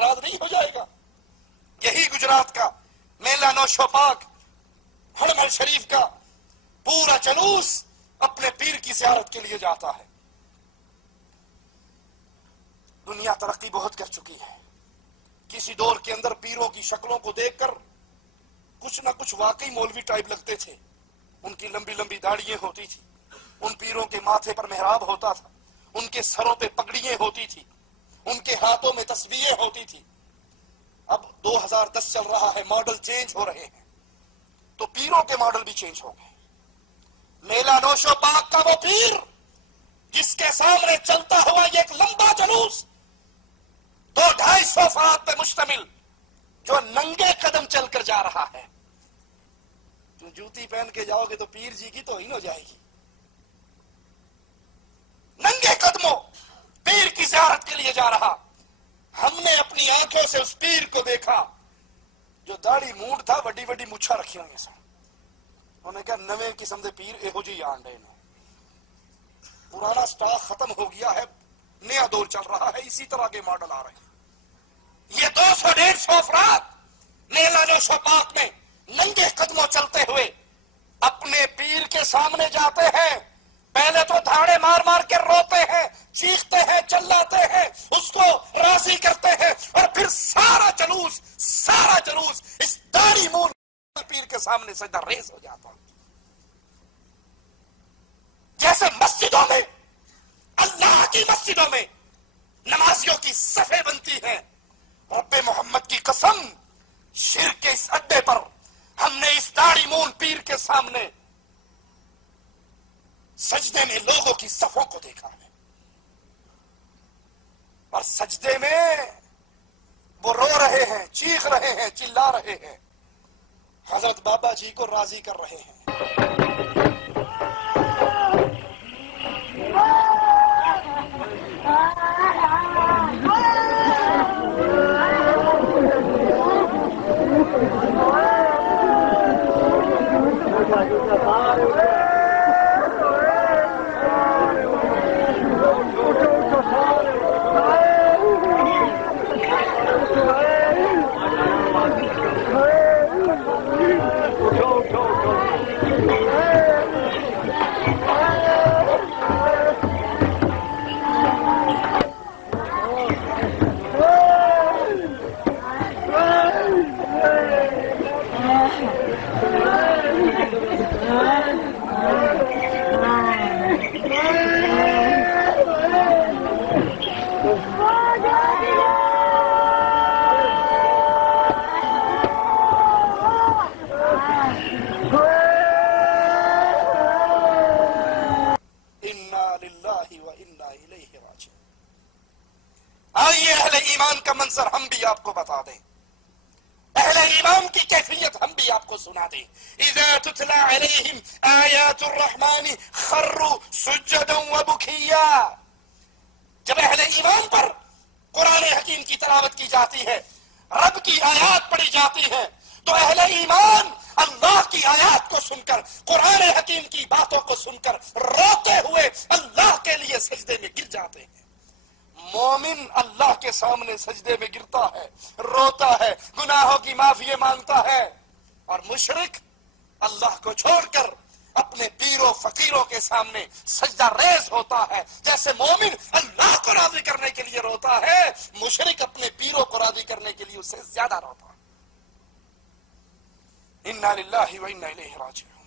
ناراض نہیں ہو جائے گا؟ یہی گجرات کا میلہ نوشو پاک ہرمل شریف کا پورا جلوس اپنے پیر کی زیارت کے لیے جاتا ہے۔ دنیا ترقی بہت کر چکی ہے، کسی دور کے اندر پیروں کی شکلوں کو دیکھ کر کچھ نہ کچھ واقعی مولوی ٹائپ لگتے تھے، ان کی لمبی لمبی داڑھیاں ہوتی تھی، ان پیروں کے ماتھے پر محراب ہوتا تھا، ان کے سروں پہ پگڑیاں ہوتی تھی، ان کے ہاتھوں میں تسبیحیں ہوتی تھی۔ اب 2010 چل رہا ہے، ماڈل چینج ہو رہے ہیں، تو پیروں کے ماڈل بھی چینج ہو گئے۔ میلہ نوشو پاک کا وہ پیر جس کے سامنے چلتا ہوا یہ ایک لمبا جلوس 200-250 افراد پہ مشتمل، جو ننگے قدم چل کر جا رہا ہے۔ تم جوتی پہن کے جاؤ گے تو پیر جی کی توہین ہو جائے گی۔ ننگے قدموں پیر کی زیارت کے لیے جا رہا۔ ہم نے اپنی آنکھوں سے اس پیر کو دیکھا جو داڑھی مونڈ تھا، وڈی وڈی مچھا رکھی ہوئی سن۔ انہوں نے کہا نویں قسم دے پیر یہو جی آنڈے نے، پرانا سٹاک ختم ہو گیا ہے، نیا دور چل رہا ہے، اسی طرح کے ماڈل آ رہے ہیں۔ یہ 200-150 افراد میلہ نوشو پاک میں ننگے قدموں چلتے ہوئے اپنے پیر کے سامنے جاتے ہیں۔ پہلے تو دھاڑے مار مار کے روتے ہیں، چیختے ہیں، چلاتے ہیں، اس کو راضی کرتے ہیں، اور پھر سارا جلوس اس داڑھی مون پیر کے سامنے سجدہ ریز ہو جاتا۔ جیسے مسجدوں میں، اللہ کی مسجدوں میں نمازیوں کی صفیں بنتی ہیں، رب محمد کی قسم شرک کے اس اڈے پر ہم نے اس داڑھی مون پیر کے سامنے سجدے میں لوگوں کی صفوں کو دیکھا ہے، اور سجدے میں وہ رو رہے ہیں، چیخ رہے ہیں، چلا رہے ہیں، حضرت بابا جی کو راضی کر رہے ہیں۔ آئیے اہل ایمان کا منظر ہم بھی آپ کو بتا دیں، اہل ایمان کی کیفیت ہم بھی آپ کو سنا دیں۔ اذا تتلى علیہم آیات الرحمن خروا سجدا وبکیا، جب اہل ایمان پر قرآن حکیم کی تلاوت کی جاتی ہے، رب کی آیات پڑھی جاتی ہے، تو اہل ایمان اللہ کی آیات کو سن کر، قرآن حکیم کی باتوں کو سن کر روتے ہوئے اللہ کے لیے سجدے میں گر جاتے ہیں۔ مومن اللہ کے سامنے سجدے میں گرتا ہے، روتا ہے، گناہوں کی معافی مانگتا ہے، اور مشرک اللہ کو چھوڑ کر اپنے پیروں فقیروں کے سامنے سجدہ ریز ہوتا ہے۔ جیسے مومن اللہ کو راضی کرنے کے لیے روتا ہے، مشرک اپنے پیروں کو راضی کرنے کے لیے اس سے زیادہ روتا ہے۔ انا للہ و انا الیہ راجعون۔